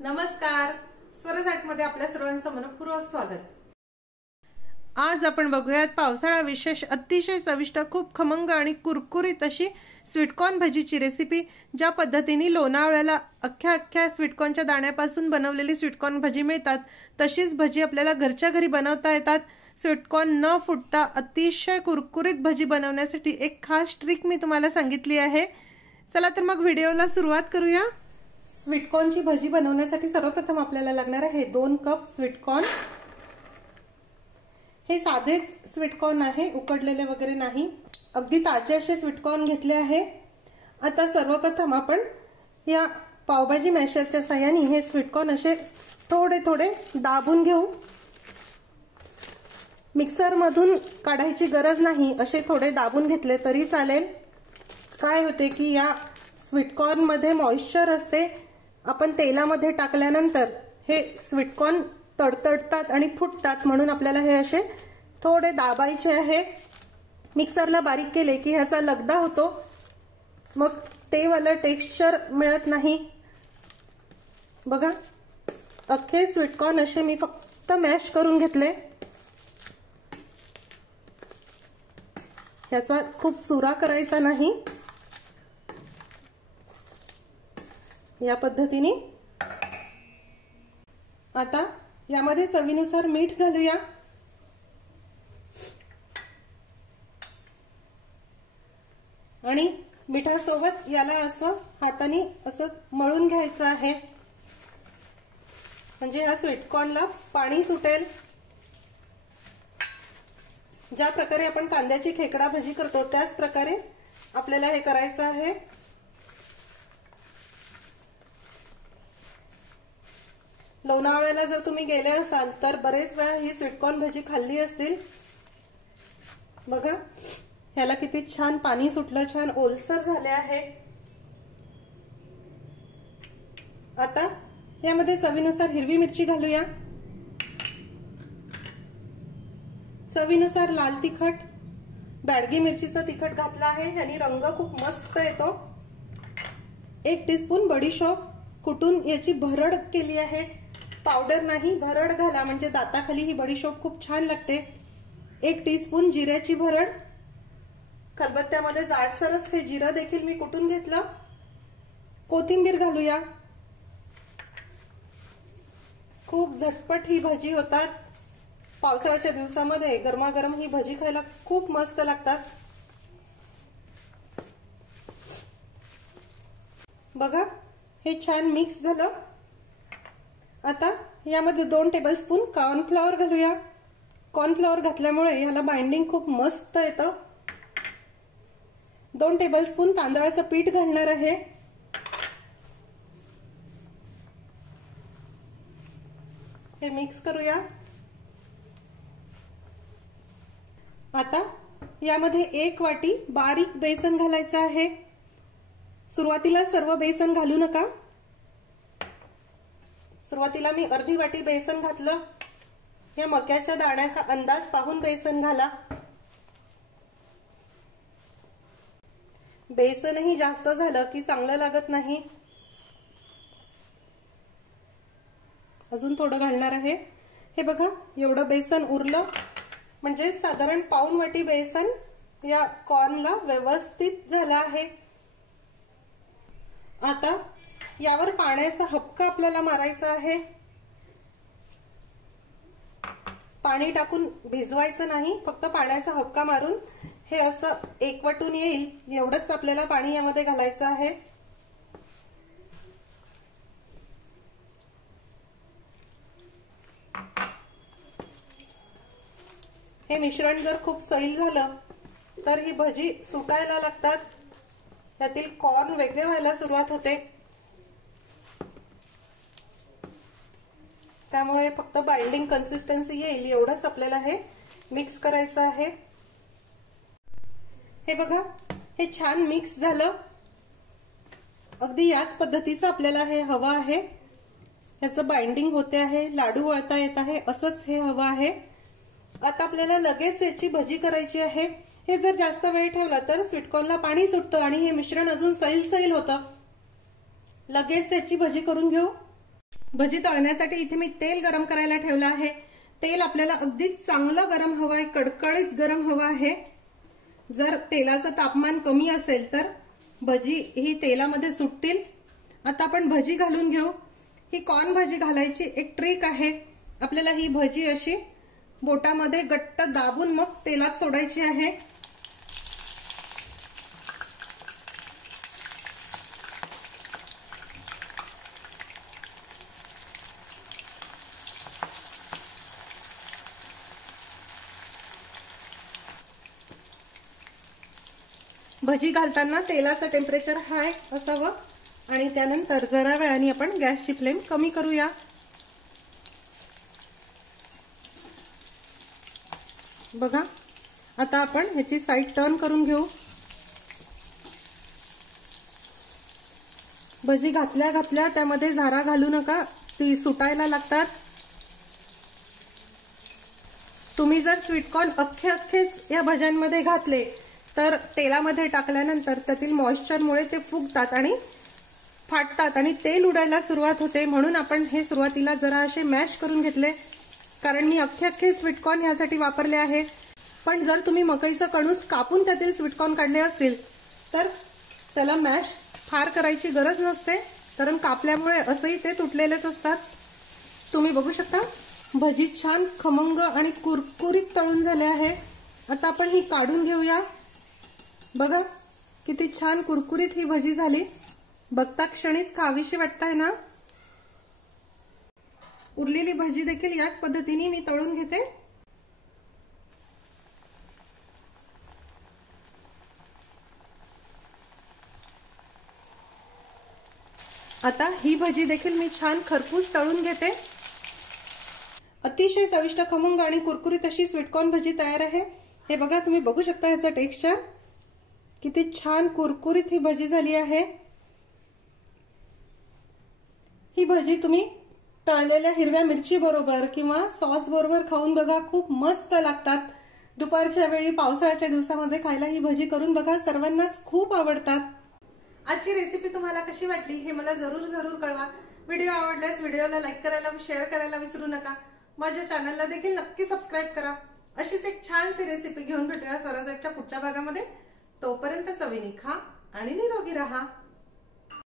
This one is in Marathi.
नमस्कार, स्वराज आर्टमध्ये आपल्या सर्वांचं मनपूर्वक स्वागत। आज आपण बघूयात पावसाळा विशेष अतिशय चविष्ट खूप खमंग आणि कुरकुरीत अशी स्वीटकॉर्न भजीची रेसिपी। ज्या पद्धतीने लोणावळ्याला अख्ख्या स्वीटकॉर्नच्या दाण्यापासून बनवलेली स्वीटकॉर्न भजी मिळतात तशीच भजी आपल्याला घरच्या घरी बनवता येतात। स्वीटकॉर्न न फुटता अतिशय कुरकुरीत भजी बनवण्यासाठी एक खास ट्रिक मी तुम्हाला सांगितली आहे। चला तर मग व्हिडिओला सुरुवात करूया। स्वीटकॉर्नची भजी बनवण्यासाठी सर्वप्रथम आपल्याला लागणार आहे 2 कप स्वीटकॉर्न। हे साधेच स्वीटकॉर्न आहे, उकडलेले वगैरे नाही, अगदी ताजे असे स्वीटकॉर्न घेतले आहे। आता सर्वप्रथम आपण या पावभाजी मॅशरच्या साहाय्याने हे स्वीटकॉर्न असे थोडे थोडे दाबून घेऊ। मिक्सर मधून काढायची गरज नाही, असे थोडे दाबून घेतले तरी चालेल। काय होते की या स्वीटकॉर्न मध्ये मॉइश्चर असते, आपण तेलामध्ये टाकल्यानंतर हे स्वीटकॉर्न तडतडतात आणि फुटतात, म्हणून आपल्याला हे असे थोडे दाबायचे आहे। मिक्सरला बारीक केले की ह्याचा लगदा होतो, मग ते वाला टेक्स्चर मिळत नाही। बघा, अख्खे स्वीटकॉर्न असे मी फक्त मॅश करून घेतले। याचा खूप चुरा करायचा नाही, या पद्धतीने। आता यामध्ये चवीनुसार मीठ घालूया आणि मिठासोबत याला असं हाताने असं मळून घ्यायचं आहे, म्हणजे या स्वीटकॉर्नला पाणी सुटेल। ज्या प्रकारे आपण कांद्याची खेकडा भजी करतो त्याच प्रकारे आपल्याला हे करायचं आहे। लोणावळ्याला जर तुम्ही गेले असाल तर बरेच वेळा ही स्वीटकॉर्न भजी खाल्ली असतील। बघा, ह्याला किती छान पाणी सुटलं, छान ओलसर झाले आहे। आता यामध्ये चवीनुसार हिरवी मिरची घालूया, चवीनुसार लाल तिखट, बॅडगी मिरचीचा तिखट घातला आहे, यानी रंग खूप मस्त येतो। 1 टीस्पून बडीशोप कुटून याची भरड केली आहे, पावडर नाही, भरड घाला, म्हणजे दाताखाली ही बडीशोप खूप छान लागते। 1 टीस्पून जिऱ्याची भरड, खलबत्त्यामध्ये जाडसरच हे जिरं देखील मी कुटून घेतलं। कोथिंबीर घालूया, खूप झटपट ही भजी होतात। पावसाळ्याच्या दिवसामध्ये गरमागरम ही भजी खायला खूप मस्त लागतात। बघा, हे छान मिक्स झालं। आता यामध्ये 2 टेबलस्पून कॉर्नफ्लॉवर घालूया। कॉर्नफ्लॉवर घातल्यामुळे ह्याला बाइंडिंग खूप मस्त येतं। 2 टेबलस्पून तांदळाचं पीठ घालणार आहे। हे मिक्स करूया। आता यामध्ये 1 वाटी बारीक बेसन घालायचं आहे। सुरुवातीला सर्व बेसन घालू नका, सुरुवातीला मी अर्धी वाटी बेसन घातलं। या मक्याच्या दाण्याचा अंदाज पाहून बेसन घाला। बेसनही जास्त झालं की चांगलं लागत नाही, अजून थोडं घालणार आहे। हे बघा, एवढं बेसन उरलं, म्हणजे साधारण पाऊण वाटी बेसन या कॉर्नला व्यवस्थित झालं आहे। आता यावर पाण्याचा हबका आपल्याला मारायचा आहे। पाणी टाकून भिजवायचं नाही, फक्त पाण्याचा हबका मारून हे असं एकवटून येईल एवढंच आपल्याला पाणी यामध्ये घालायचं आहे। हे मिश्रण जर खूप सैल झालं तर ही भजी सुटायला लागतात, त्यातील कॉर्न वेगळे व्हायला सुरुवात होते। त्यामुळे फक्त बाइंडिंग कन्सिस्टन्सी येईल एवढंच आपल्याला हे मिक्स करायचं आहे। हे बघा, हे छान मिक्स झालं। अगदी याच पद्धतीचं आपल्याला हे हवं आहे, ह्याचं बाइंडिंग होते आहे, लाडू वळता येत आहे, असंच हे हवं आहे। आता आपल्याला लगेच याची भजी करायची आहे। हे जर जास्त वेळ ठेवला तर स्वीटकॉर्नला पाणी सुटतं आणि हे मिश्रण अजून सैल होतं। लगेच याची भजी करून घेऊ। भजी तळण्यासाठी इथे मी तेल गरम करायला ठेवलं आहे। तेल आपल्याला अगदी चांगलं गरम हवं आहे, कडकडीत गरम हवं आहे। जर तेलाचं तापमान कमी असेल तर भजी ही तेलामध्ये सुटतील। आता आपण भजी घालून घेऊ। ही कॉर्न भजी घालायची एक ट्रिक आहे। आपल्याला ही भजी अशी बोटामध्ये घट्ट दाबून मग तेलात सोडायची आहे। भजी घालताना तेलाचं टेम्परेचर हाय असावं आणि त्यानंतर जरा वेळाने आपण गॅसची फ्लेम कमी करूया। बघा, आता आपण ह्याची साइड टर्न करून घेऊ। भजी घातल्या घातल्या त्यामध्ये झारा घालू नका, ती सुटायला लागतात। तुम्ही जर स्वीटकॉर्न अख्खेच या भज्यांमध्ये घातले तर तेलामध्ये टाकल्यानंतर त्यातील मॉइश्चरमुळे ते फुगतात आणि फाटतात आणि तेल उडायला सुरुवात होते। म्हणून आपण हे सुरुवातीला जरा असे मॅश करून घेतले, कारण मी अख्खे स्वीटकॉर्न यासाठी वापरले आहे। पण जर तुम्ही मकईचं कणूस कापून त्यातील स्वीटकॉर्न काढले असतील तर त्याला मॅश फार करायची गरज नसते, कारण कापल्यामुळे असंही ते तुटलेलेच असतात। तुम्ही बघू शकता भजी छान खमंग आणि कुरकुरीत तळून झाले आहे। आता आपण ही काढून घेऊया। बघा किती छान कुरकुरीत ही भजी झाली, बघता क्षणीच खावीशी वाटताय ना। उरलेली भजी देखील याच पद्धतीने मी तळून घेते। आता ही भजी देखील मी छान खरपूस तळून घेते। अतिशय चविष्ट खमंग आणि कुरकुरीत अशी स्वीटकॉर्न भजी तयार आहे। हे बघा, तुम्ही बघू शकता ह्याचं टेक्स्चर किती छान कुरकुरीत ही भजी झाली आहे। ही भजी तुम्ही तळलेल्या हिरव्या मिरची बरोबर किंवा सॉस बरोबर खाऊन बघा, खूप मस्त लागतात। दुपारच्या वेळी पावसाळ्याच्या दिवसामध्ये खायला ही भजी करून बघा, सर्वांनाच खूप आवडतात। आजची रेसिपी तुम्हाला कशी वाटली हे मला जरूर कळवा। व्हिडिओ आवडल्यास व्हिडिओला लाईक करायला व शेअर करायला विसरू नका। माझ्या चॅनलला देखील नक्की सबस्क्राईब करा। अशीच एक छानशी रेसिपी घेऊन भेटूया स्वराजच्या पुढच्या भागामध्ये। तोपर्यंत चवीने खा आणि निरोगी राहा।